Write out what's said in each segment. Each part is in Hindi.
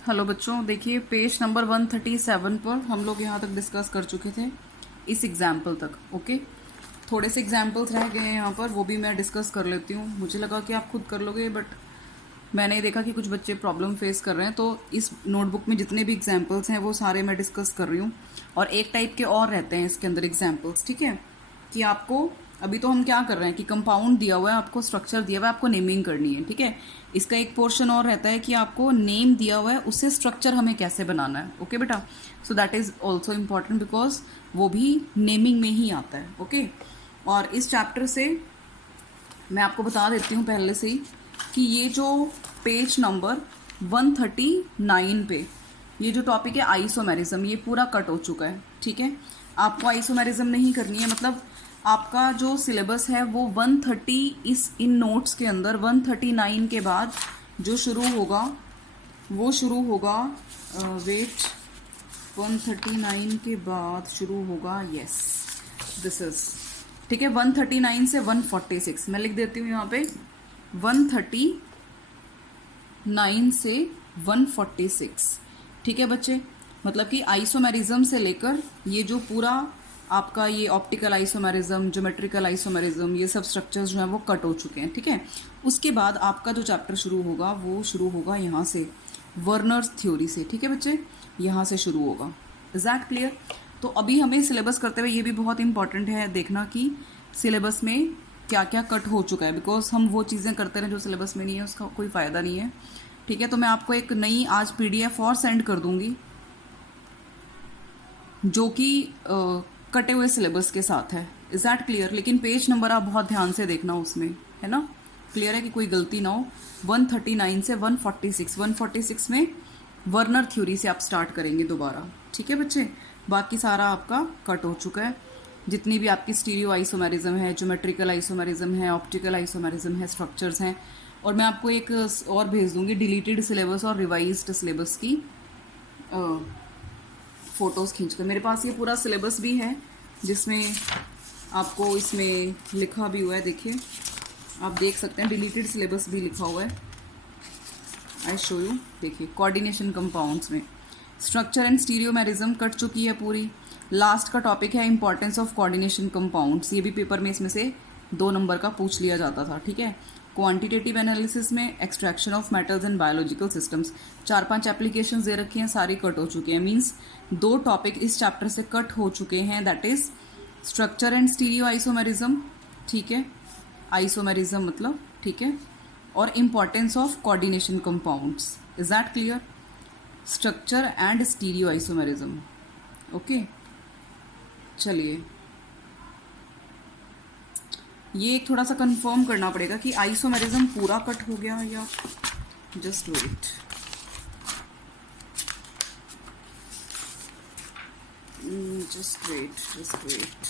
हेलो बच्चों, देखिए पेज नंबर 137 पर हम लोग यहाँ तक डिस्कस कर चुके थे इस एग्जाम्पल तक। ओके, थोड़े से एग्जाम्पल्स रह गए हैं यहाँ पर, वो भी मैं डिस्कस कर लेती हूँ। मुझे लगा कि आप खुद कर लोगे, बट मैंने देखा कि कुछ बच्चे प्रॉब्लम फेस कर रहे हैं, तो इस नोटबुक में जितने भी एग्जाम्पल्स हैं वो सारे मैं डिस्कस कर रही हूँ। और एक टाइप के और रहते हैं इसके अंदर एग्जाम्पल्स, ठीक है। कि आपको अभी तो हम क्या कर रहे हैं कि कंपाउंड दिया हुआ है, आपको स्ट्रक्चर दिया हुआ है, आपको नेमिंग करनी है, ठीक है। इसका एक पोर्शन और रहता है कि आपको नेम दिया हुआ है, उससे स्ट्रक्चर हमें कैसे बनाना है। ओके बेटा, so that is also important because वो भी नेमिंग में ही आता है। ओके, और इस चैप्टर से मैं आपको बता देती हूँ पहले से ही कि ये जो पेज नंबर 139 पे ये जो टॉपिक है आइसोमेरिज्म, ये पूरा कट हो चुका है, ठीक है। आपको आइसोमेरिज्म नहीं करनी है, मतलब आपका जो सिलेबस है वो 130 इस इन नोट्स के अंदर 139 के बाद जो शुरू होगा वो शुरू होगा वेट 139 के बाद शुरू होगा, यस दिस इज, ठीक है। 139 से 146 मैं लिख देती हूँ यहाँ पे, 139 से 146, ठीक है बच्चे। मतलब कि आइसोमेरिज्म से लेकर ये जो पूरा आपका ये ऑप्टिकल आइसोमेरिज्म, ज्योमेट्रिकल आइसोमेरिज्म, ये सब स्ट्रक्चर्स जो हैं वो कट हो चुके हैं, ठीक है। उसके बाद आपका जो चैप्टर शुरू होगा वो शुरू होगा यहाँ से, वर्नर्स थ्योरी से, ठीक है बच्चे, यहाँ से शुरू होगा। Is that clear? तो अभी हमें सिलेबस करते हुए ये भी बहुत इंपॉर्टेंट है देखना कि सिलेबस में क्या क्या कट हो चुका है, बिकॉज हम वो चीज़ें करते रहें जो सिलेबस में नहीं है, उसका कोई फ़ायदा नहीं है, ठीक है। तो मैं आपको एक नई आज PDF और सेंड कर दूंगी जो कि कटे हुए सिलेबस के साथ है। Is that clear? लेकिन पेज नंबर आप बहुत ध्यान से देखना उसमें, है ना, क्लियर है कि कोई गलती ना हो। 139 से 146, 146 में वर्नर थ्योरी से आप स्टार्ट करेंगे दोबारा, ठीक है बच्चे। बाकी सारा आपका कट हो चुका है, जितनी भी आपकी स्टीरियो आइसोमेरिज्म है, ज्योमेट्रिकल आइसोमेरिज्म है, ऑप्टिकल आइसोमेरिज्म है, स्ट्रक्चर्स हैं। और मैं आपको एक और भेज दूंगी डिलीटेड सिलेबस और रिवाइज्ड सिलेबस की फ़ोटोज़ खींचकर। मेरे पास ये पूरा सिलेबस भी है जिसमें आपको इसमें लिखा भी हुआ है, देखिए आप देख सकते हैं, डिलीटेड सिलेबस भी लिखा हुआ है। आई शो यू, देखिए कोऑर्डिनेशन कंपाउंड्स में स्ट्रक्चर एंड स्टीरियोमेरिज्म कट चुकी है पूरी। लास्ट का टॉपिक है इंपॉर्टेंस ऑफ कोऑर्डिनेशन कंपाउंड्स, ये भी पेपर में इसमें से 2 नंबर का पूछ लिया जाता था, ठीक है। क्वांटिटेटिव एनालिसिस में extraction of metals and biological systems, 4-5 applications दे रखी हैं, सारी कट हो चुकी हैं। मींस 2 टॉपिक इस चैप्टर से कट हो चुके हैं, that is structure and stereo isomerism, ठीक है, आइसोमेरिज्म मतलब, ठीक है, और importance of coordination compounds. Is that clear? Structure and stereo isomerism, okay. चलिए, ये एक थोड़ा सा कंफर्म करना पड़ेगा कि आइसोमेरिज्म पूरा कट हो गया या जस्ट वेट, जस्ट वेट।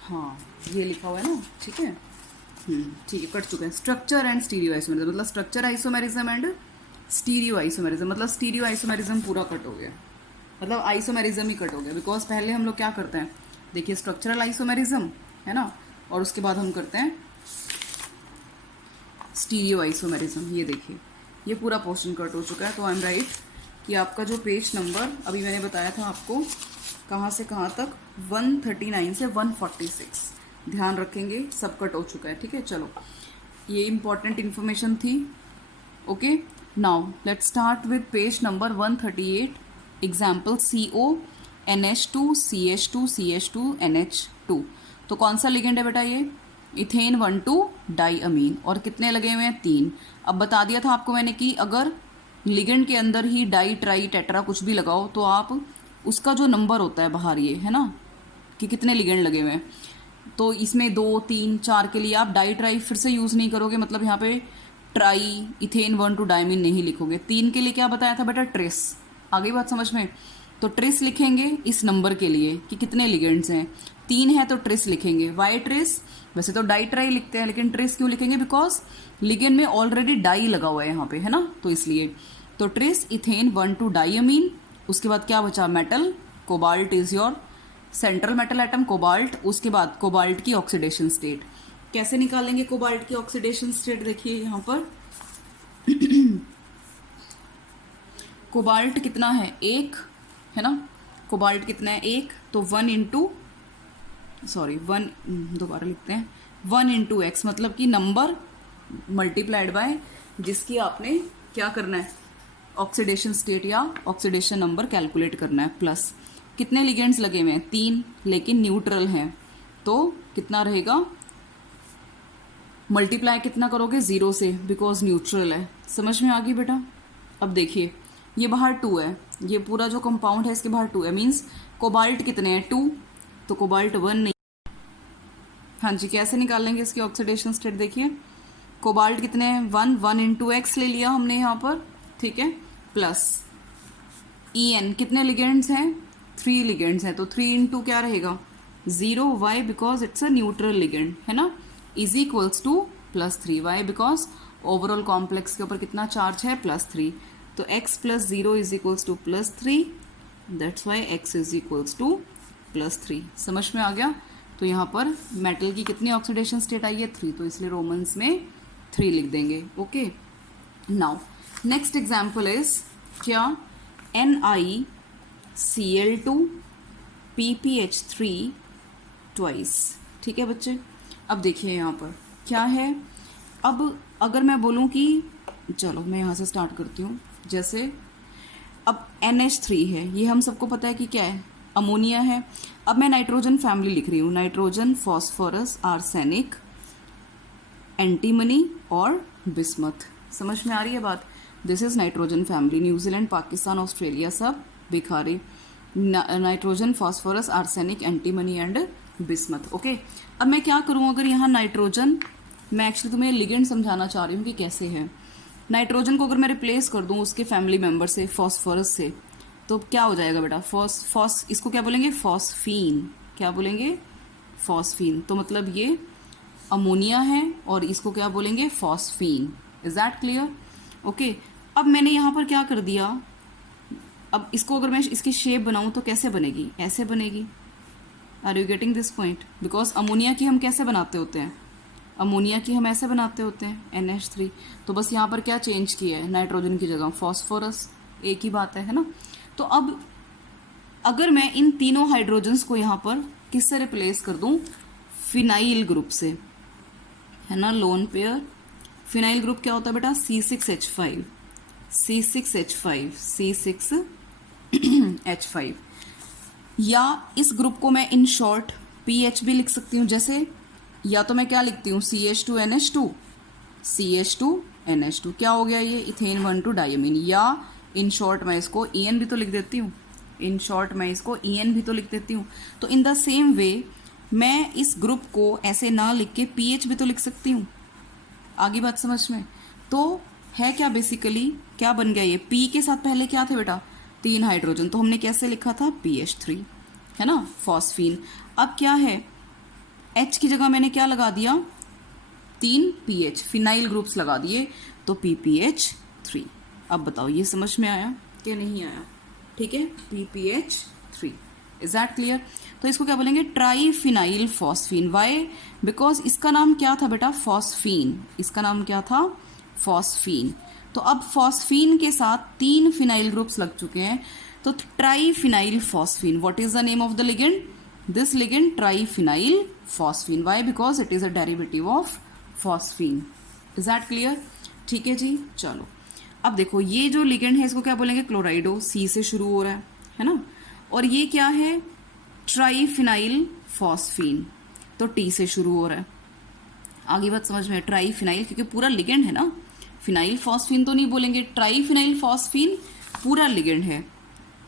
हाँ, ये लिखा हुआ है ना, ठीक है, ठीक है, कट चुका है। स्ट्रक्चर एंड स्टीरियो आइसोमेरिज्म मतलब structure isomerism and stereo isomerism, मतलब स्टीरियो आइसोमेरिज्म पूरा कट हो गया, मतलब आइसोमेरिज्म ही कट हो गया। बिकॉज पहले हम लोग क्या करते हैं, देखिए स्ट्रक्चरल आइसोमेरिज्म है ना, और उसके बाद हम करते हैं स्टीरियो आइसोमेरिज्म। ये देखिए ये पूरा पोर्शन कट हो चुका है। तो आई एम राइट कि आपका जो पेज नंबर अभी मैंने बताया था आपको कहाँ से कहाँ तक, 139 से 146, ध्यान रखेंगे सब कट हो चुका है, ठीक है। चलो, ये इंपॉर्टेंट इन्फॉर्मेशन थी, okay. Now let's start with page number 138, example CO NH2 CH2 CH2 NH2। तो कौन सा लिगेंड है बेटा ये, इथेन 1,2 डाईअमीन, और कितने लगे हुए हैं, 3। अब बता दिया था आपको मैंने कि अगर लिगेंड के अंदर ही डाई ट्राई टेट्रा कुछ भी लगाओ तो आप उसका जो नंबर होता है बाहर, ये है ना कि कितने लिगेंड लगे हुए हैं, तो इसमें 2, 3, 4 के लिए आप डाई ट्राई फिर से यूज़ नहीं करोगे, मतलब यहाँ पे ट्राई इथेन 1,2 डायमीन नहीं लिखोगे। 3 के लिए क्या बताया था बेटा, ट्रेस। आ गई बात समझ में? तो ट्रेस लिखेंगे इस नंबर के लिए कि कितने लिगेंड्स हैं, 3 है तो ट्रेस लिखेंगे। Why trace? वैसे तो डाई ट्राई लिखते हैं, लेकिन ट्रेस क्यों लिखेंगे, बिकॉज लिगेंड में ऑलरेडी डाई लगा हुआ है यहाँ पे, है ना, तो इसलिए। तो ट्रेस इथेन 1,2 डाईअमीन, उसके बाद क्या बचा, metal, cobalt is your central metal atom cobalt, उसके बाद कोबाल्ट की ऑक्सीडेशन स्टेट। कैसे निकालेंगे कोबाल्ट की ऑक्सीडेशन स्टेट? देखिए यहाँ पर कोबाल्ट कितना है? 1 है ना। कोबाल्ट कितना है? 1, तो 1 दोबारा लिखते हैं, 1 × x, मतलब कि नंबर मल्टीप्लाइड बाय जिसकी आपने क्या करना है, ऑक्सीडेशन स्टेट या ऑक्सीडेशन नंबर कैलकुलेट करना है, प्लस कितने लिगेंड्स लगे हुए हैं? 3, लेकिन न्यूट्रल हैं, तो कितना रहेगा? मल्टीप्लाई कितना करोगे? 0 से, बिकॉज न्यूट्रल है। समझ में आ गई बेटा? अब देखिए ये बाहर 2 है, ये पूरा जो कंपाउंड है इसके बाहर 2 है, मीन्स कोबाल्ट कितने हैं? 2, तो कोबाल्ट 1 नहीं। हाँ जी, कैसे निकालेंगे इसकी ऑक्सीडेशन स्टेट? देखिए कोबाल्ट कितने हैं? 1 × x ले लिया हमने यहाँ पर, ठीक है, प्लस En कितने लिगेंड्स हैं? 3 लिगेंड्स हैं, तो 3 × क्या रहेगा? 0। Why? Because it's a neutral ligand, है ना, is equals to +3। Why? Because overall complex के ऊपर कितना चार्ज है? +3, तो x + 0 is equals to +3, that's why x is equals to +3। समझ में आ गया? तो यहाँ पर मेटल की कितनी ऑक्सीडेशन स्टेट आई है? 3, तो इसलिए रोमन्स में 3 लिख देंगे। Okay, now next example is क्या? NiCl2 PPH3 twice. ठीक है बच्चे, अब देखिए यहाँ पर क्या है। अब अगर मैं बोलूँ कि चलो मैं यहाँ से स्टार्ट करती हूँ, जैसे अब NH3 है, ये हम सबको पता है कि क्या है? अमोनिया है। अब मैं नाइट्रोजन फैमिली लिख रही हूँ, नाइट्रोजन, फॉस्फोरस, आर्सेनिक, एंटीमनी और बिस्मथ। समझ में आ रही है बात? This is nitrogen family. New Zealand, Pakistan, Australia सब बिखारे। Nitrogen, phosphorus, arsenic, antimony and bismuth. Okay, अब मैं क्या करूँ? अगर यहाँ नाइट्रोजन, मैं एक्चुअली तुम्हें लिगेंड समझाना चाह रही हूँ कि कैसे है। नाइट्रोजन को अगर मैं रिप्लेस कर दूँ उसके फैमिली मेंबर से, फॉस्फोरस से, तो क्या हो जाएगा बेटा? इसको क्या बोलेंगे? फॉस्फीन। क्या बोलेंगे? फॉस्फीन। तो मतलब ये अमोनिया है और इसको क्या बोलेंगे? Phosphine. Is that clear? Okay, अब मैंने यहाँ पर क्या कर दिया, अब इसको अगर मैं इसकी शेप बनाऊँ तो कैसे बनेगी? ऐसे बनेगी। Are you getting this point? Because ammonia की हम कैसे बनाते होते हैं? अमोनिया की हम ऐसे बनाते होते हैं, NH3। तो बस यहाँ पर क्या चेंज किया है? नाइट्रोजन की जगह फॉस्फोरस, एक ही बात है ना। तो अब अगर मैं इन तीनों हाइड्रोजन्स को यहाँ पर किससे रिप्लेस कर दूँ? फिनाइल ग्रुप से, है ना, लोन पेयर। फिनाइल ग्रुप क्या होता है बेटा? C6H5, C6H5, C6H5। या इस ग्रुप को मैं इन शॉर्ट PH भी लिख सकती हूँ। जैसे या तो मैं क्या लिखती हूँ? CH2NH2, CH2NH2 क्या हो गया? ये इथेन 1,2 डायमीन। या इन शॉर्ट मैं इसको EN भी तो लिख देती हूँ, इन शॉर्ट मैं इसको EN भी तो लिख देती हूँ। तो इन द सेम वे मैं इस ग्रुप को ऐसे ना लिख के PH भी तो लिख सकती हूँ। आगे बात समझ में? तो है क्या बेसिकली, क्या बन गया ये? P के साथ पहले क्या थे बेटा? 3 हाइड्रोजन, तो हमने कैसे लिखा था? PH3, है ना, फॉस्फीन। अब क्या है? H की जगह मैंने क्या लगा दिया? 3 PH, फिनाइल ग्रुप्स लगा दिए, तो PPH3। अब बताओ ये समझ में आया क्या नहीं आया? ठीक है, PPH3। Is that clear? तो इसको क्या बोलेंगे? Triphenyl phosphine. वाई? बिकॉज इसका नाम क्या था बेटा? फॉस्फीन। इसका नाम क्या था? फॉस्फीन। तो अब फॉस्फीन के साथ 3 फिनाइल ग्रुप्स लग चुके हैं, तो triphenyl phosphine. What is the name of the ligand? This ligand triphenyl phosphine. Why? Because it is a derivative of phosphine. Is that clear? ठीक है जी, चलो अब देखो ये जो लिगेंड है इसको क्या बोलेंगे? क्लोराइडो। C से शुरू हो रहा है ना। और ये क्या है? ट्राईफिनाइल फॉस्फीन, तो T से शुरू हो रहा है। आगे बात समझ में? ट्राईफिनाइल क्योंकि पूरा लिगेंड है ना, फिनाइल फॉस्फीन तो नहीं बोलेंगे, ट्राईफिनाइल फॉस्फीन पूरा लिगेंड है,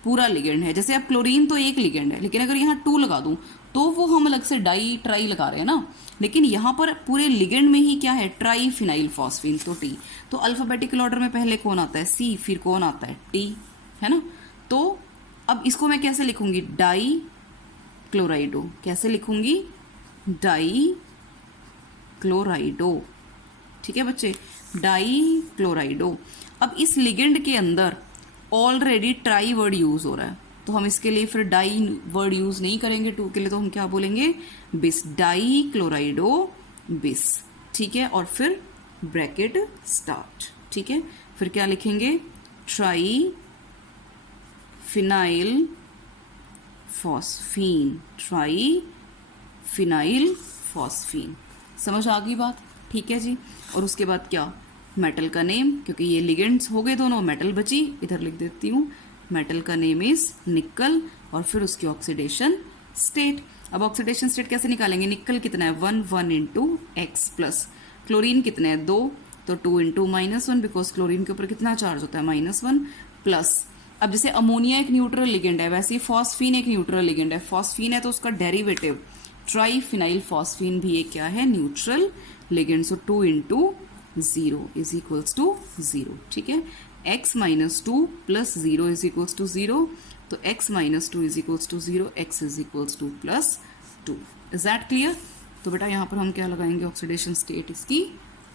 पूरा लिगेंड है। जैसे अब क्लोरीन तो एक लिगेंड है, लेकिन अगर यहाँ 2 लगा दूं तो वो हम अलग से डाई ट्राई लगा रहे हैं ना, लेकिन यहाँ पर पूरे लिगेंड में ही क्या है? ट्राईफिनाइल फॉस्फीन, तो T। तो अल्फाबेटिकल ऑर्डर में पहले कौन आता है? C, फिर कौन आता है? T, है ना। तो अब इसको मैं कैसे लिखूंगी? डाई क्लोराइडो। कैसे लिखूंगी? डाई क्लोराइडो। ठीक है बच्चे, डाई क्लोराइडो। अब इस लिगेंड के अंदर ऑलरेडी ट्राई वर्ड यूज हो रहा है, तो हम इसके लिए फिर डाई वर्ड यूज नहीं करेंगे, टू के लिए तो हम क्या बोलेंगे, बिस, डाई क्लोराइडो बिस, ठीक है। और फिर ब्रैकेट स्टार्ट, ठीक है। फिर क्या लिखेंगे, try phenyl phosphine, try phenyl phosphine. समझ आ गई बात, ठीक है जी। और उसके बाद क्या, मेटल का नेम, क्योंकि ये लिगेंड्स हो गए दोनों, मेटल बची, इधर लिख देती हूँ, मेटल का नेम इज निकल। और फिर उसकी ऑक्सीडेशन स्टेट। अब ऑक्सीडेशन स्टेट कैसे निकालेंगे, निकल कितना है 1 इंटू एक्स प्लस, क्लोरीन कितने हैं 2, तो 2 इंटू -1, बिकॉज क्लोरीन के ऊपर कितना चार्ज होता है -1 प्लस। अब जैसे अमोनिया एक न्यूट्रल लिगेंड है, वैसे ही फॉस्फीन एक न्यूट्रल लिगेंड है। फॉस्फीन है तो उसका डेरिवेटिव ट्राईफिनाइल फॉस्फीन भी एक क्या है, neutral ligand. So 2 into 0 is equals to 0, ठीक है। x minus 2 plus 0 is equals to 0, तो x minus 2 is equals to 0, x is equals to plus 2। Is that clear? तो बेटा यहाँ पर हम क्या लगाएंगे, ऑक्सीडेशन स्टेट इसकी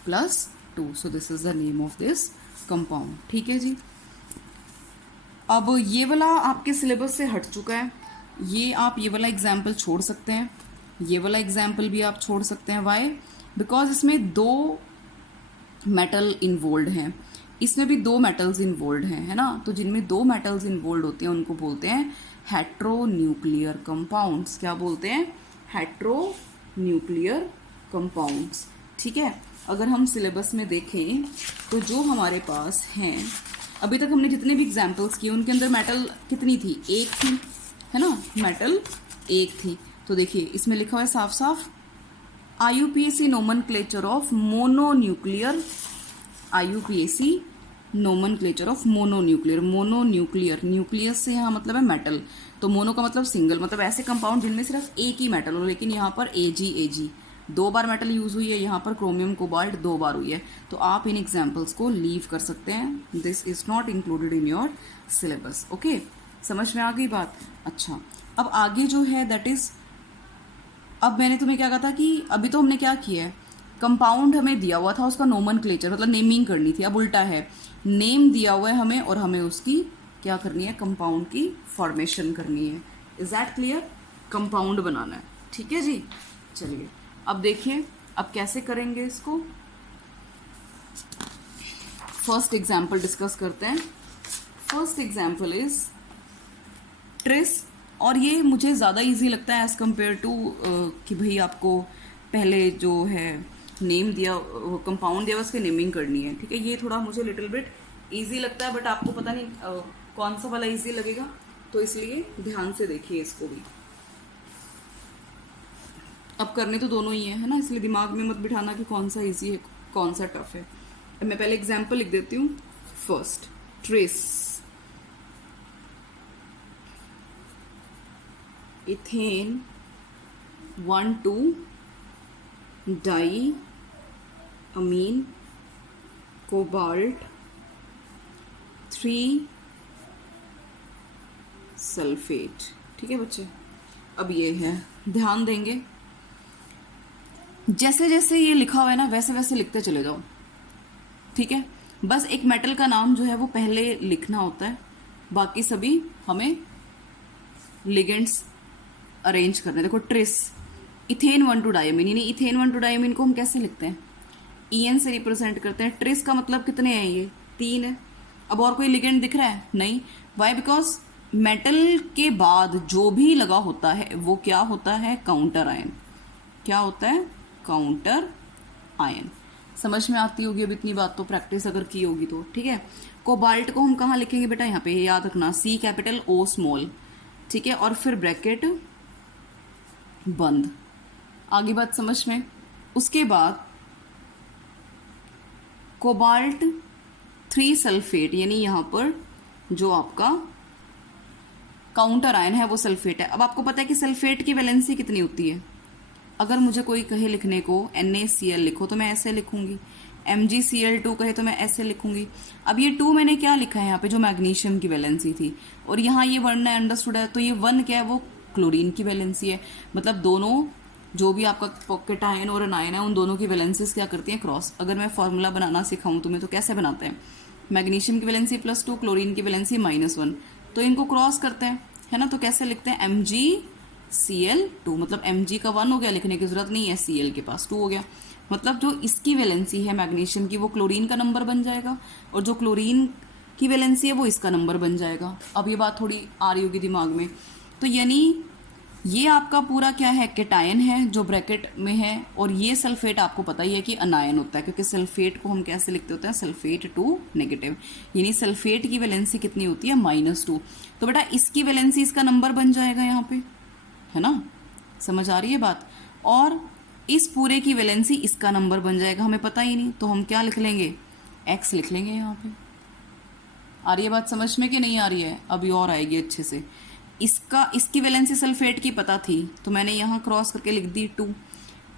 +2। सो this is the name of this compound, ठीक है जी। अब ये वाला आपके सिलेबस से हट चुका है, ये आप ये वाला एग्जाम्पल छोड़ सकते हैं, ये वाला एग्जाम्पल भी आप छोड़ सकते हैं। वाई? बिकॉज इसमें 2 मेटल इन्वोल्ड हैं, इसमें भी 2 मेटल्स इन्वोल्ड हैं, है ना। तो जिनमें 2 मेटल्स इन्वोल्ड होते हैं उनको बोलते हैं हेट्रोन्यूक्लियर कंपाउंड्स। क्या बोलते हैं, हेट्रोन्यूक्लियर कंपाउंड्स, ठीक है। अगर हम सिलेबस में देखें तो जो हमारे पास हैं, अभी तक हमने जितने भी एग्जाम्पल्स किए उनके अंदर मेटल कितनी थी, 1 थी, है ना, मेटल 1 थी। तो देखिए इसमें लिखा हुआ है साफ साफ, IUPAC nomenclature of mononuclear, IUPAC nomenclature of mononuclear. Mononuclear, nucleus से यहाँ मतलब है मेटल, तो मोनो का मतलब सिंगल, मतलब ऐसे कंपाउंड जिनमें सिर्फ एक ही मेटल हो। लेकिन यहाँ पर AG 2 बार मेटल यूज हुई है, यहाँ पर क्रोमियम कोबाल्ट 2 बार हुई है। तो आप इन एग्जाम्पल्स को लीव कर सकते हैं, this is not included in your syllabus. Okay, समझ में आ गई बात? अच्छा, अब आगे जो है दैट इज, अब मैंने तुम्हें क्या कहा था कि अभी तो हमने क्या किया है, कंपाउंड हमें दिया हुआ था, उसका नोमेनक्लेचर मतलब नेमिंग करनी थी। अब उल्टा है, नेम दिया हुआ है हमें और हमें उसकी क्या करनी है, कंपाउंड की फॉर्मेशन करनी है। Is that clear? कंपाउंड बनाना है, ठीक है जी। चलिए अब देखिए अब कैसे करेंगे इसको। फर्स्ट एग्जाम्पल डिस्कस करते हैं। फर्स्ट एग्जाम्पल इज ट्रेस, और ये मुझे ज़्यादा इजी लगता है एज़ कम्पेयर टू कि भाई आपको पहले जो है नेम दिया, कंपाउंड दिया, उसकी नेमिंग करनी है, ठीक है। ये थोड़ा मुझे लिटिल बिट इजी लगता है, बट आपको पता नहीं कौन सा वाला इजी लगेगा, तो इसलिए ध्यान से देखिए इसको भी। अब करने तो दोनों ही है ना, इसलिए दिमाग में मत बिठाना कि कौन सा इजी है कौन सा टफ है। अब मैं पहले एग्जाम्पल लिख देती हूँ। फर्स्ट, ट्रेस इथेन 1,2 डाई अमीन कोबाल्ट 3 सल्फेट, ठीक है बच्चे। अब ये है, ध्यान देंगे, जैसे जैसे ये लिखा हुआ है ना वैसे वैसे लिखते चले जाओ, ठीक है। बस एक मेटल का नाम जो है वो पहले लिखना होता है, बाकी सभी हमें लिगेंड्स अरेंज करने। देखो ट्रिस, इथेन 1,2 डायमीन, यानी इथेन 1,2 डायमीन को हम कैसे लिखते हैं, EN से रिप्रेजेंट करते हैं। ट्रिस का मतलब कितने हैं, ये 3 है। अब और कोई लिगेंड दिख रहा है? नहीं। वाई? बिकॉज मेटल के बाद जो भी लगा होता है वो क्या होता है, काउंटर आयन। क्या होता है, काउंटर आयन। समझ में आती होगी अब इतनी बात तो, प्रैक्टिस अगर की होगी तो, ठीक है। कोबाल्ट को हम कहाँ लिखेंगे बेटा, यहाँ पे याद रखना, C कैपिटल O स्मॉल, ठीक है। और फिर ब्रैकेट बंद। आगे बात समझ में। उसके बाद कोबाल्ट 3 सल्फेट, यानी यहाँ पर जो आपका काउंटर आयन है वो सल्फेट है। अब आपको पता है कि सल्फेट की वैलेंसी कितनी होती है। अगर मुझे कोई कहे लिखने को NaCl लिखो तो मैं ऐसे लिखूंगी, MgCl2 कहे तो मैं ऐसे लिखूंगी। अब ये 2 मैंने क्या लिखा है यहाँ पे, जो मैग्नीशियम की वैलेंसी थी, और यहाँ ये 1 है, अंडरस्टूड है। तो ये 1 क्या है, वो क्लोरीन की वैलेंसी है। मतलब दोनों जो भी आपका पॉकेट आयन और अनायन है उन दोनों की वैलेंसीज क्या करती हैं, क्रॉस। अगर मैं फॉर्मूला बनाना सिखाऊं तुम्हें तो कैसे बनाते हैं, मैग्नीशियम की वैलेंसी +2, क्लोरीन की वैलेंसी -1, तो इनको क्रॉस करते हैं। है ना। तो कैसे लिखते हैं, MgCl2, मतलब Mg का 1 हो गया, लिखने की जरूरत नहीं है, Cl के पास 2 हो गया। मतलब जो इसकी वैलेंसी है मैग्नीशियम की वो क्लोरीन का नंबर बन जाएगा, और जो क्लोरीन की वैलेंसी है वो इसका नंबर बन जाएगा। अब ये बात थोड़ी आ रही होगी दिमाग में। तो यानी ये आपका पूरा क्या है, केटायन है जो ब्रैकेट में है, और ये सल्फेट आपको पता ही है कि अनायन होता है, क्योंकि सल्फेट को हम कैसे लिखते होते हैं, सल्फेट टू नेगेटिव, यानी सल्फेट की वैलेंसी कितनी होती है, -2। तो बेटा इसकी वैलेंसी इसका नंबर बन जाएगा यहाँ पे, है ना, समझ आ रही है बात। और इस पूरे की वैलेंसी इसका नंबर बन जाएगा, हमें पता ही नहीं, तो हम क्या लिख लेंगे, x लिख लेंगे यहाँ पे। आ रही है बात समझ में कि नहीं आ रही है, अभी और आएगी अच्छे से। इसकी वैलेंसी सल्फेट की पता थी, तो मैंने यहाँ क्रॉस करके लिख दी 2।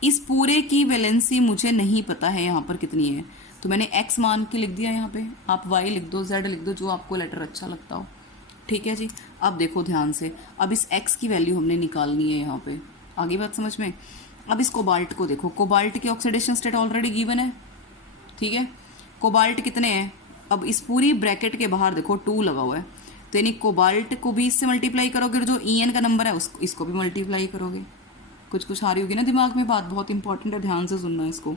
इस पूरे की वैलेंसी मुझे नहीं पता है यहाँ पर कितनी है, तो मैंने x मान के लिख दिया यहाँ पे। आप y लिख दो, z लिख दो, जो आपको लेटर अच्छा लगता हो, ठीक है जी। अब देखो ध्यान से, अब इस x की वैल्यू हमने निकालनी है यहाँ पे, आगे बात समझ में। अब इस कोबाल्ट को देखो, कोबाल्ट की ऑक्सीडेशन स्टेट ऑलरेडी गिवन है, ठीक है। कोबाल्ट कितने हैं, अब इस पूरी ब्रैकेट के बाहर देखो 2 लगा हुआ है, तो यानी कोबाल्ट को भी इससे मल्टीप्लाई करोगे, जो En का नंबर है उसको इसको भी मल्टीप्लाई करोगे। कुछ आ रही होगी ना दिमाग में बात, बहुत इंपॉर्टेंट है, ध्यान से सुनना इसको,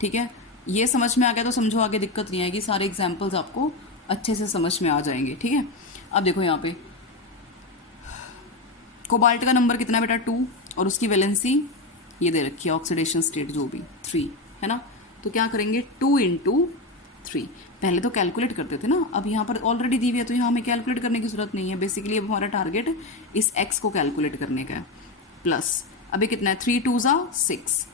ठीक है। ये समझ में आ गया तो समझो आगे दिक्कत नहीं आएगी, सारे एग्जाम्पल्स आपको अच्छे से समझ में आ जाएंगे, ठीक है। अब देखो यहाँ पे कोबाल्ट का नंबर कितना है बेटा, 2, और उसकी वैलेंसी ये दे रखी है, ऑक्सीडेशन स्टेट जो भी 3 है ना। तो क्या करेंगे, 2 × 3, पहले तो कैलकुलेट करते थे ना, अब यहाँ पर ऑलरेडी दी हुई है तो यहाँ हमें कैलकुलेट करने की जरूरत नहीं है। बेसिकली अब हमारा टारगेट इस x को कैलकुलेट करने का है। प्लस अभी कितना है, 3 2 6,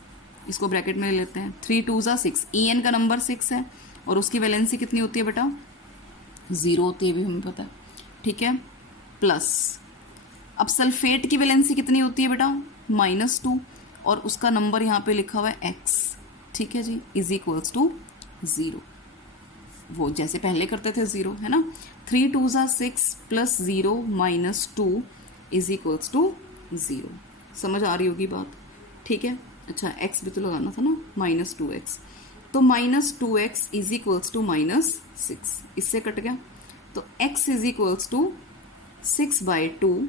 इसको ब्रैकेट में ले लेते हैं, 3 2 6, En का नंबर 6 है, और उसकी वैलेंसी कितनी होती है बेटा, 0 होती है, भी हमें पता है, ठीक है। प्लस अब सल्फेट की वैलेंसी कितनी होती है बेटा, -2, और उसका नंबर यहाँ पे लिखा हुआ है x, ठीक है जी, = 0, वो जैसे पहले करते थे 0, है ना। 3 2 6 + 0 - 2 = 0, समझ आ रही होगी बात, ठीक है। अच्छा x भी तो लगाना था ना, -2x, तो -2x = -6, इससे कट गया, तो x = 6/2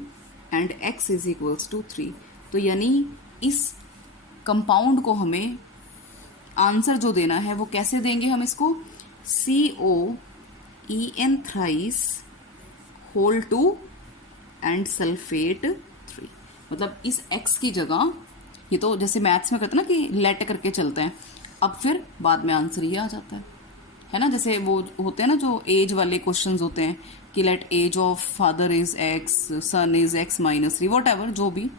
एंड x = 3। तो यानी इस कंपाउंड को हमें आंसर जो देना है वो कैसे देंगे, हम इसको COEN thrice whole 2 and sulphate 3, मतलब इस x की जगह, ये तो जैसे मैथ्स में करते हैं ना कि लेट करके चलते हैं, अब फिर बाद में आंसर ये आ जाता है ना। जैसे वो होते हैं ना जो एज वाले क्वेश्चंस होते हैं कि let age of father is x, son is x - 3, whatever जो भी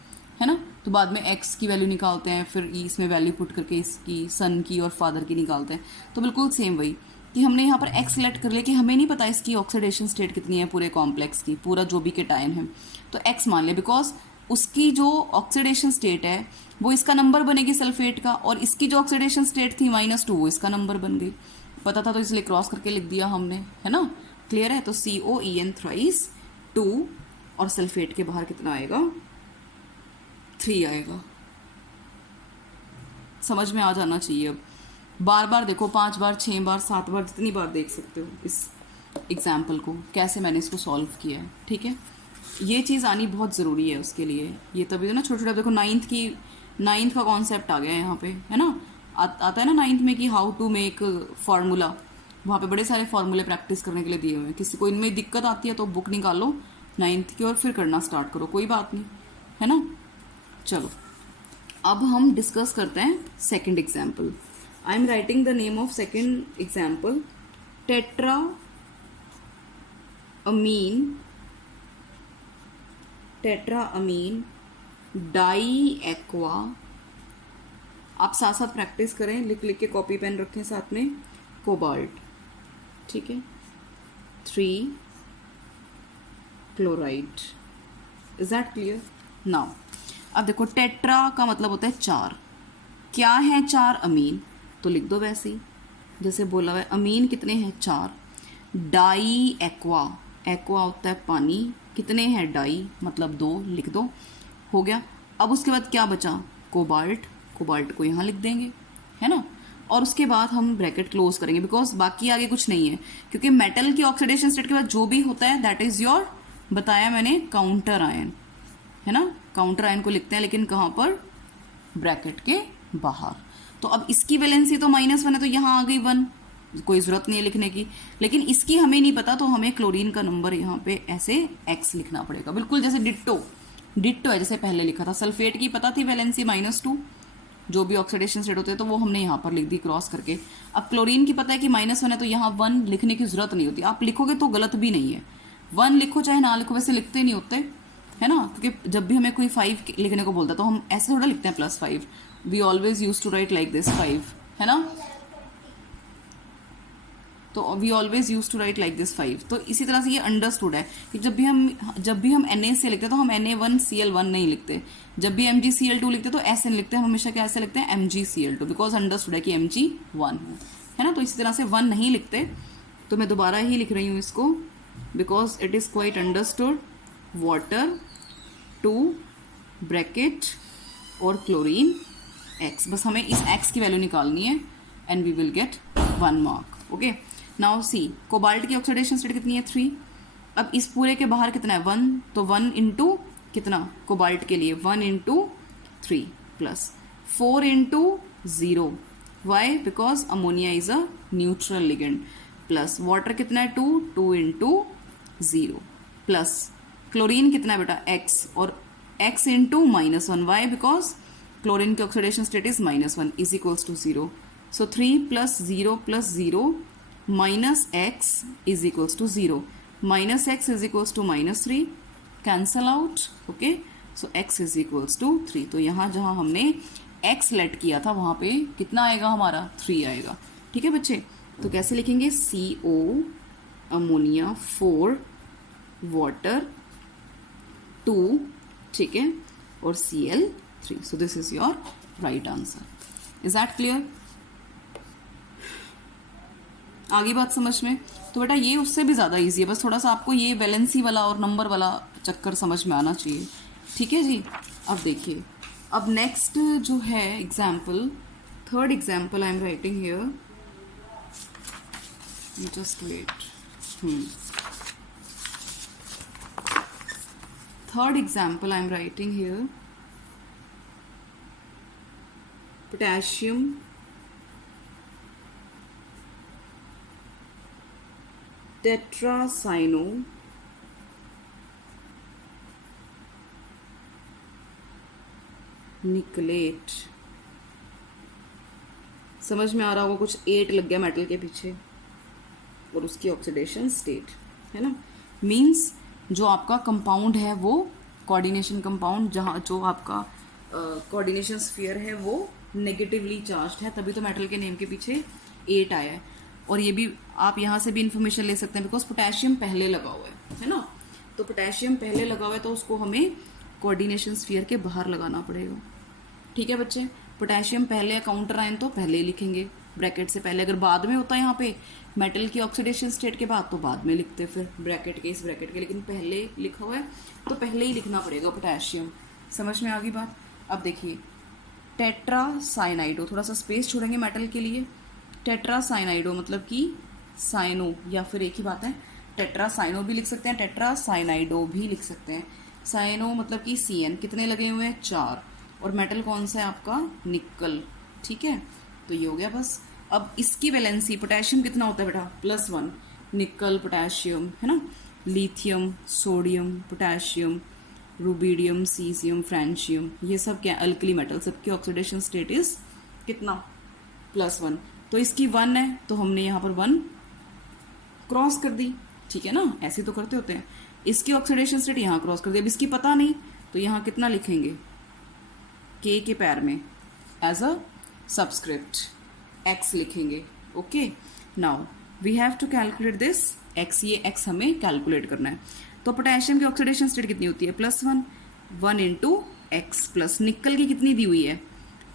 है ना, तो बाद में x की वैल्यू निकालते हैं, फिर इसमें वैल्यू पुट करके इसकी सन की और फादर की निकालते हैं। तो बिल्कुल सेम वही कि हमने यहाँ पर x सेलेक्ट कर लिया कि हमें नहीं पता इसकी ऑक्सीडेशन स्टेट कितनी है पूरे कॉम्प्लेक्स की, पूरा जो भी केटायन है, तो x मान लिया, बिकॉज उसकी जो ऑक्सीडेशन स्टेट है वो इसका नंबर बनेगी सल्फेट का, और इसकी जो ऑक्सीडेशन स्टेट थी -2 वो इसका नंबर बन गई, पता था तो इसलिए क्रॉस करके लिख दिया हमने, है ना, क्लियर है। तो COEN thrice 2, और सल्फेट के बाहर कितना आएगा, 3 आएगा, समझ में आ जाना चाहिए। अब बार बार देखो, 5 बार 6 बार 7 बार जितनी बार देख सकते हो इस एग्जाम्पल को, कैसे मैंने इसको सॉल्व किया है, ठीक है। ये चीज़ आनी बहुत ज़रूरी है उसके लिए, ये तभी तो ना छोटे छोटे, देखो 9th का कॉन्सेप्ट आ गया है यहाँ पे, है ना, आता है ना 9th में कि हाउ टू मेक फार्मूला, वहाँ पे बड़े सारे फार्मूले प्रैक्टिस करने के लिए दिए हुए हैं। किसी को इनमें दिक्कत आती है तो बुक निकालो 9th की और फिर करना स्टार्ट करो, कोई बात नहीं, है ना। चलो अब हम डिस्कस करते हैं second example. I am writing the name of second example, tetra amine di aqua. आप साथ साथ प्रैक्टिस करें, लिख लिख के कॉपी पेन रखें साथ में, कोबाल्ट, ठीक है, 3 chloride, is that clear. Now अब देखो, टेट्रा का मतलब होता है 4, क्या है 4 अमीन, तो लिख दो वैसे ही जैसे बोला हुआ है, अमीन कितने हैं 4, डाई एक्वा, एक्वा होता है पानी, कितने हैं डाई मतलब 2, लिख दो, हो गया। अब उसके बाद क्या बचा, कोबाल्ट, कोबाल्ट को यहाँ लिख देंगे, है ना, और उसके बाद हम ब्रैकेट क्लोज करेंगे, बिकॉज बाकी आगे कुछ नहीं है, क्योंकि मेटल की ऑक्सीडेशन स्टेट के बाद जो भी होता है दैट इज योर बताया मैंने काउंटर आयन, है ना, काउंटर आयन को लिखते हैं लेकिन कहाँ पर, ब्रैकेट के बाहर। तो अब इसकी वैलेंसी तो -1 है तो यहाँ आ गई 1, कोई जरूरत नहीं है लिखने की। लेकिन इसकी हमें नहीं पता तो हमें क्लोरीन का नंबर यहाँ पे ऐसे x लिखना पड़ेगा, बिल्कुल जैसे डिट्टो डिट्टो है जैसे पहले लिखा था। सल्फेट की पता थी वैलेंसी -2, जो भी ऑक्सीडेशन स्टेट होते हैं तो वो हमने यहाँ पर लिख दी क्रॉस करके। अब क्लोरीन की पता है कि -1 है तो यहाँ 1 लिखने की जरूरत नहीं होती, आप लिखोगे तो गलत भी नहीं है, 1 लिखो चाहे ना लिखो, वैसे लिखते नहीं होते, है ना, क्योंकि जब भी हमें कोई 5 लिखने को बोलता है तो हम ऐसे थोड़ा लिखते हैं +5, we always use to write like this 5, है ना, तो we always use to write like this 5। तो इसी तरह से ये अंडरस्टूड है कि जब भी हम Na से लिखते हैं तो हम Na1Cl1 नहीं लिखते, जब भी MgCl2 लिखते हैं तो ऐसे नहीं लिखते, हम हमेशा क्या ऐसे लिखते हैं MgCl2, बिकॉज अंडरस्टूड है कि Mg1 है ना। तो इसी तरह से 1 नहीं लिखते, तो मैं दोबारा ही लिख रही हूँ इसको, because it is quite understood, water 2 bracket और क्लोरीन x, बस हमें इस x की वैल्यू निकालनी है and we will get 1 mark. Okay, now see cobalt की ऑक्सीडेशन स्टेट कितनी है 3। अब इस पूरे के बाहर कितना है 1, तो 1 इंटू कितना कोबाल्ट के लिए 1 into 3 plus 4 into 0, why, because ammonia is a neutral ligand, plus water कितना है 2 इंटू 0 प्लस क्लोरीन कितना है बेटा x, और x into -1, y, because chlorine की oxidation state is -1 is equals to 0। So 3 + 0 + 0 minus x is equals to 0, minus x is equals to -3, cancel out, okay, so x is equals to 3। तो यहाँ जहाँ हमने x लेट किया था वहाँ पे कितना आएगा हमारा 3 आएगा। ठीक है बच्चे, तो कैसे लिखेंगे CO अमोनिया 4 वाटर 2, ठीक है, और Cl3, so this is your right answer। is that clear? आगे बात समझ में? तो बेटा ये उससे भी ज़्यादा इजी है, बस थोड़ा सा आपको ये वैलेंसी वाला और नंबर वाला चक्कर समझ में आना चाहिए। ठीक है जी, अब देखिए, अब नेक्स्ट जो है example, third example I am writing here, just wait, third example I am writing here, potassium tetracyano nickelate, समझ में आ रहा होगा, कुछ 8 लग गया मेटल के पीछे, और उसकी ऑक्सीडेशन स्टेट, है ना, मींस जो आपका कंपाउंड है वो कोऑर्डिनेशन कंपाउंड, जहाँ जो आपका कोऑर्डिनेशन स्फीयर है वो नेगेटिवली चार्ज्ड है, तभी तो मेटल के नेम के पीछे 8 आया है। और ये भी आप यहाँ से भी इंफॉर्मेशन ले सकते हैं, बिकॉज पोटेशियम पहले लगा हुआ है ना, तो पोटेशियम पहले लगा हुआ है तो उसको हमें कोऑर्डिनेशन स्फीयर के बाहर लगाना पड़ेगा। ठीक है बच्चे, पोटेशियम पहले है, काउंटर आयन तो पहले ही लिखेंगे ब्रैकेट से पहले, अगर बाद में होता है यहाँ पे मेटल की ऑक्सीडेशन स्टेट के बाद तो बाद में लिखते फिर ब्रैकेट के, इस ब्रैकेट के, लेकिन पहले लिखा हुआ है तो पहले ही लिखना पड़ेगा पोटेशियम। समझ में आ गई बात? अब देखिए टेट्रासाइनाइडो, थोड़ा सा स्पेस छोड़ेंगे मेटल के लिए, टेट्रासाइनाइडो मतलब कि साइनो, या फिर एक ही बात है, टेट्रासाइनो भी लिख सकते हैं, टेट्रासाइनाइडो भी लिख सकते हैं। साइनो मतलब कि CN कितने लगे हुए हैं 4, और मेटल कौन सा है आपका निकल। ठीक है, तो ये हो गया बस। अब इसकी वैलेंसी पोटेशियम कितना होता है बेटा +1, निकल पोटेशियम, है ना, lithium sodium potassium rubidium caesium francium, ये सब क्या अल्कली मेटल, सबकी ऑक्सीडेशन स्टेट इज कितना +1। तो इसकी 1 है तो हमने यहाँ पर 1 क्रॉस कर दी, ठीक है ना, ऐसे तो करते होते हैं। इसकी ऑक्सीडेशन स्टेट यहाँ क्रॉस कर दी, अब इसकी पता नहीं तो यहाँ कितना लिखेंगे K के पैर में एज अ सबस्क्रिप्ट X लिखेंगे। Okay, now we have to calculate this X, ये X हमें कैलकुलेट करना है। तो पोटेशियम की ऑक्सीडेशन स्टेट कितनी होती है +1, 1 इंटू X प्लस निकल की कितनी दी हुई है,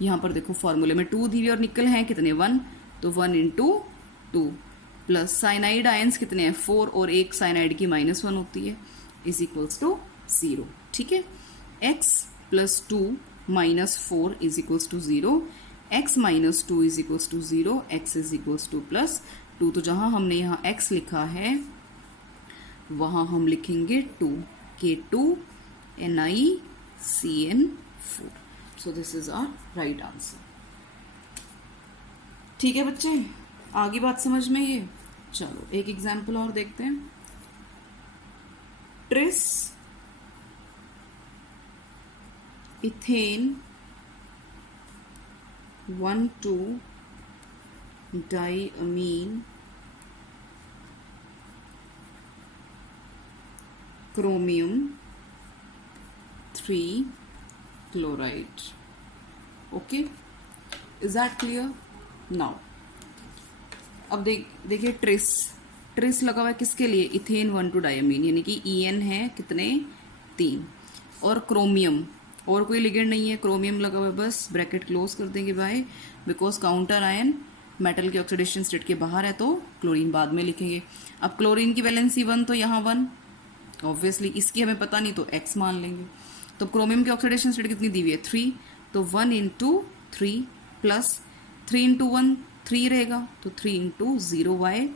यहाँ पर देखो फॉर्मूले में 2 दी हुई और निकल है कितने 1, तो 1 इंटू 2 प्लस साइनाइड आयंस कितने हैं 4, और एक साइनाइड की -1 होती है, इज इक्वल्स टू 0। ठीक है, x plus 2 minus 4 is equals to 0, x minus 2 is equals to 0, x is equals to +2। तो जहाँ हमने यहाँ x लिखा है वहाँ हम लिखेंगे 2, K2NiCN4. So this is our right answer. ठीक है बच्चे, आगे बात समझ में ये. चलो एक एग्जाम्पल और देखते हैं. Tris ethane 1,2-diamine chromium 3 chloride. Okay, is that clear? Now अब देखिए ट्रिस लगा हुआ है किसके लिए? इथेन 1,2-diamine, यानी कि EN है कितने? 3. और क्रोमियम, और कोई लिगेंड नहीं है, क्रोमियम लगा हुआ है, बस ब्रैकेट क्लोज कर देंगे by, because counter ion metal के ऑक्सीडेशन स्टेट के बाहर है तो क्लोरीन बाद में लिखेंगे. अब क्लोरीन की वैलेंसी 1 तो यहाँ 1, ऑब्वियसली इसकी हमें पता नहीं तो x मान लेंगे. तो क्रोमियम की ऑक्सीडेशन स्टेट कितनी दी हुई है? 3, तो 1 × 3 प्लस 3 × 1 3 रहेगा, तो 3 × 0 y,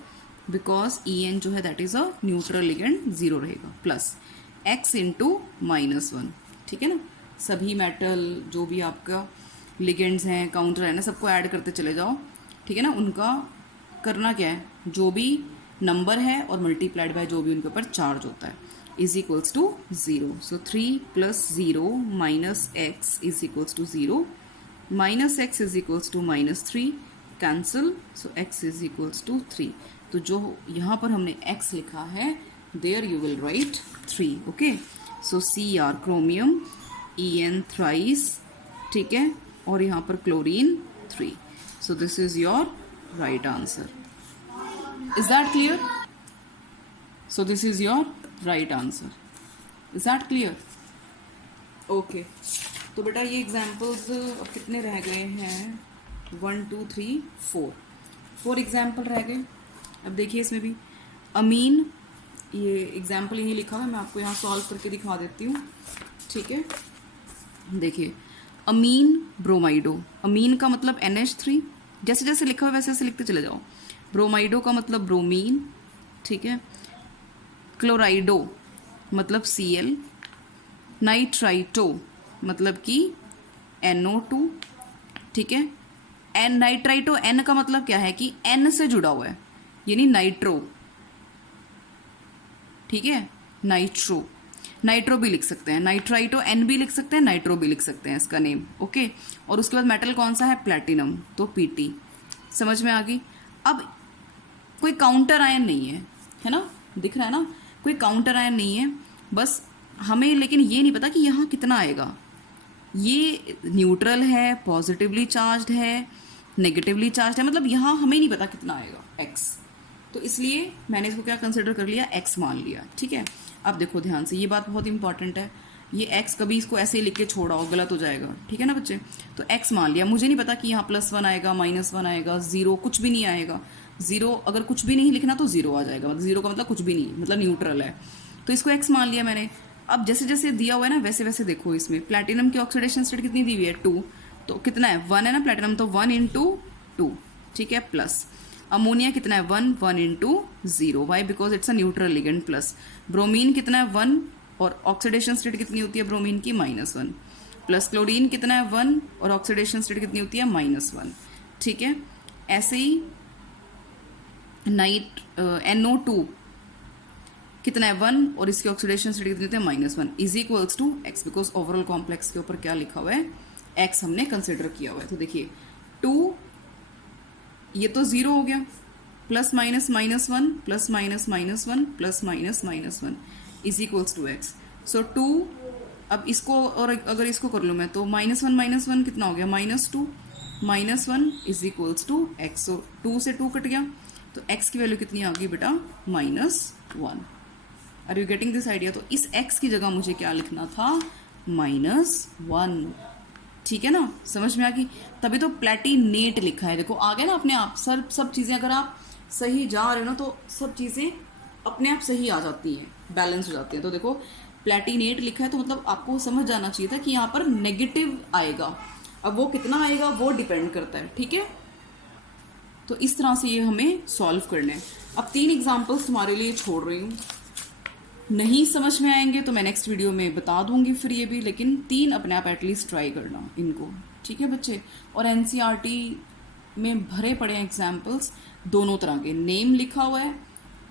बिकॉज EN जो है that is a neutral ligand 0 रहेगा, प्लस x × -1. ठीक है ना. सभी मेटल जो भी आपका लिगेंड्स हैं, काउंटर है ना, सबको ऐड करते चले जाओ. ठीक है ना. उनका करना क्या है, जो भी नंबर है और मल्टीप्लाइड बाय जो भी उनके ऊपर चार्ज होता है is equals to 0. So 3 + 0 - x is equals to 0, -x is equals to -3, cancel, so x is equals to 3. तो जो यहाँ पर हमने x लिखा है there you will write 3. Okay, so Cr chromium, EN thrice, ठीक है, और यहाँ पर chlorine 3. So this is your right answer. Is that clear? So this is your right answer. Is that clear? Okay, तो बेटा ये एग्जाम्पल्स अब कितने रह गए हैं? 1 2 3 4 एग्जाम्पल रह गए. अब देखिए इसमें भी अमीन, ये एग्जाम्पल यही लिखा हुआ है, मैं आपको यहाँ सॉल्व करके दिखा देती हूँ. ठीक है, देखिए अमीन ब्रोमाइडो. अमीन का मतलब NH3, जैसे जैसे लिखा हुआ वैसे वैसे लिखते चले जाओ. ब्रोमाइडो का मतलब ब्रोमीन, ठीक है. क्लोराइडो मतलब Cl. नाइट्राइटो मतलब कि NO2, ठीक है. नाइट्राइटो N का मतलब क्या है कि N से जुड़ा हुआ है, यानी नाइट्रो. ठीक है, नाइट्रो भी लिख सकते हैं, नाइट्राइटो N भी लिख सकते हैं, नाइट्रो भी लिख सकते हैं इसका नेम. ओके, और उसके बाद मेटल कौन सा है? प्लैटिनम, तो Pt. समझ में आ गई? अब कोई काउंटर आयन नहीं है ना, दिख रहा है ना, कोई काउंटर आयन नहीं है, बस हमें लेकिन ये नहीं पता कि यहाँ कितना आएगा. ये न्यूट्रल है, पॉजिटिवली चार्ज्ड है, नेगेटिवली चार्ज्ड है, मतलब यहाँ हमें नहीं पता कितना आएगा x. तो इसलिए मैंने इसको क्या कंसिडर कर लिया? x मान लिया. ठीक है, अब देखो ध्यान से, ये बात बहुत इंपॉर्टेंट है. ये x कभी इसको ऐसे ही लिख के छोड़ाओ, गलत हो जाएगा. ठीक है ना बच्चे, तो x मान लिया. मुझे नहीं पता कि यहाँ +1 आएगा, -1 आएगा, 0 कुछ भी नहीं आएगा. 0 अगर कुछ भी नहीं लिखना तो 0 आ जाएगा, मतलब 0 का मतलब कुछ भी नहीं, मतलब न्यूट्रल है. तो इसको x मान लिया मैंने. अब जैसे जैसे दिया हुआ है ना वैसे वैसे देखो, इसमें प्लैटिनम की ऑक्सीडेशन स्टेट कितनी दी हुई है? 2. तो कितना है? 1 है ना प्लैटिनम, तो 1 × 2, ठीक है, प्लस अमोनिया कितना है? 1 × 0. Why? Because it's a neutral ligand. Plus bromine कितना है? 1, और ऑक्सीडेशन स्टेट कितनी होती है ब्रोमीन की? -1. प्लस क्लोरीन कितना है? 1, और ऑक्सीडेशन स्टेट कितनी होती है? -1. ठीक है, ऐसे ही NO2 कितना है? 1, और इसकी ऑक्सीडेशन स्टेट कितनी होती है? -1. Is equals to x, because overall complex के ऊपर क्या लिखा हुआ है? x हमने कंसिडर किया हुआ है. तो देखिए 2, ये तो 0 हो गया, plus minus -1 plus minus -1 plus minus -1 is equals to x. So 2, अब इसको और अगर इसको कर लूँ मैं तो -1 कितना हो गया? -2. -1 is equals to x. So 2 से 2 कट गया, तो x की वैल्यू कितनी आ गई बेटा? -1. Are you getting this idea? तो इस x की जगह मुझे क्या लिखना था? -1. ठीक है ना, समझ में आ गई? तभी तो प्लैटिनेट लिखा है. देखो आ गया ना अपने आप. सब चीज़ें अगर आप सही जा रहे हो ना तो सब चीज़ें अपने आप सही आ जाती हैं, बैलेंस हो जाती हैं. तो देखो प्लैटिनेट लिखा है तो मतलब आपको समझ जाना चाहिए था कि यहाँ पर नेगेटिव आएगा. अब वो कितना आएगा वो डिपेंड करता है. ठीक है, तो इस तरह से ये हमें सॉल्व करना है. अब 3 एग्जाम्पल्स तुम्हारे लिए छोड़ रही हूँ. नहीं समझ में आएंगे तो मैं नेक्स्ट वीडियो में बता दूंगी फिर ये भी, लेकिन 3 अपने आप एटलीस्ट ट्राई करना इनको, ठीक है बच्चे। और एनसीईआरटी में भरे पड़े हैं एग्जाम्पल्स दोनों तरह के। नेम लिखा हुआ है,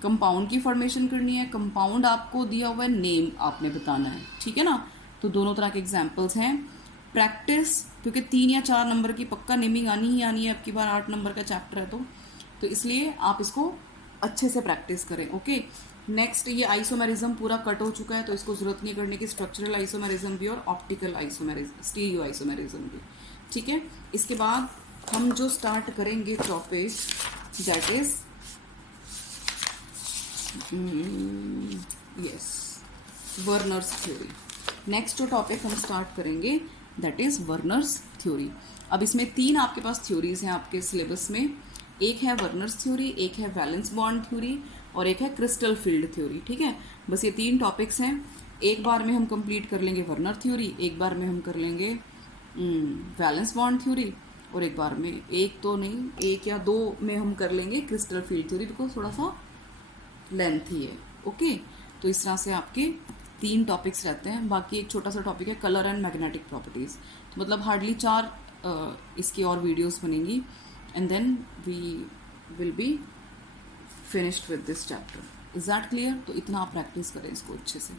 कंपाउंड की फॉर्मेशन करनी है, कंपाउंड आपको दिया हुआ है, नेम आपने बताना है, ठीक है ना। तो दोनों तरह के एग्जाम्पल्स हैं। प्रैक्टिस, क्योंकि 3 या 4 नंबर की पक्का नेमिंग आनी ही आनी है, अब की बार 8 नंबर का चैप्टर है तो इसलिए आप इसको अच्छे से प्रैक्टिस करें, ओके। नेक्स्ट, ये आइसोमेरिज्म पूरा कट हो चुका है तो इसको जरूरत नहीं करने की, स्ट्रक्चरल आइसोमेरिज्म भी और ऑप्टिकल आइसोमेरिज्म, स्टीरियो आइसोमेरिज्म भी, ठीक है। इसके बाद हम जो स्टार्ट करेंगे topic, that is yes Werner's theory. Next जो टॉपिक हम स्टार्ट करेंगे दैट इज वर्नर्स थ्योरी। अब इसमें 3 आपके पास थ्योरीज हैं आपके सिलेबस में, एक है वर्नर्स थ्योरी, एक है वैलेंस बॉन्ड थ्योरी और एक है क्रिस्टल फील्ड थ्योरी, ठीक है। बस ये 3 टॉपिक्स हैं। एक बार में हम कंप्लीट कर लेंगे वर्नर थ्योरी, एक बार में हम कर लेंगे वैलेंस बॉन्ड थ्योरी, और एक बार में, एक तो नहीं, 1 या 2 में हम कर लेंगे क्रिस्टल फील्ड थ्योरी, बिकॉज थोड़ा सा लेंथ ही है, ओके। तो इस तरह से आपके 3 टॉपिक्स रहते हैं। बाकी एक छोटा सा टॉपिक है कलर एंड मैग्नेटिक प्रॉपर्टीज़, तो मतलब हार्डली 4 इसकी और वीडियोस बनेंगी and then we will be finished with this chapter. Is that clear? तो इतना आप प्रैक्टिस करें इसको अच्छे से।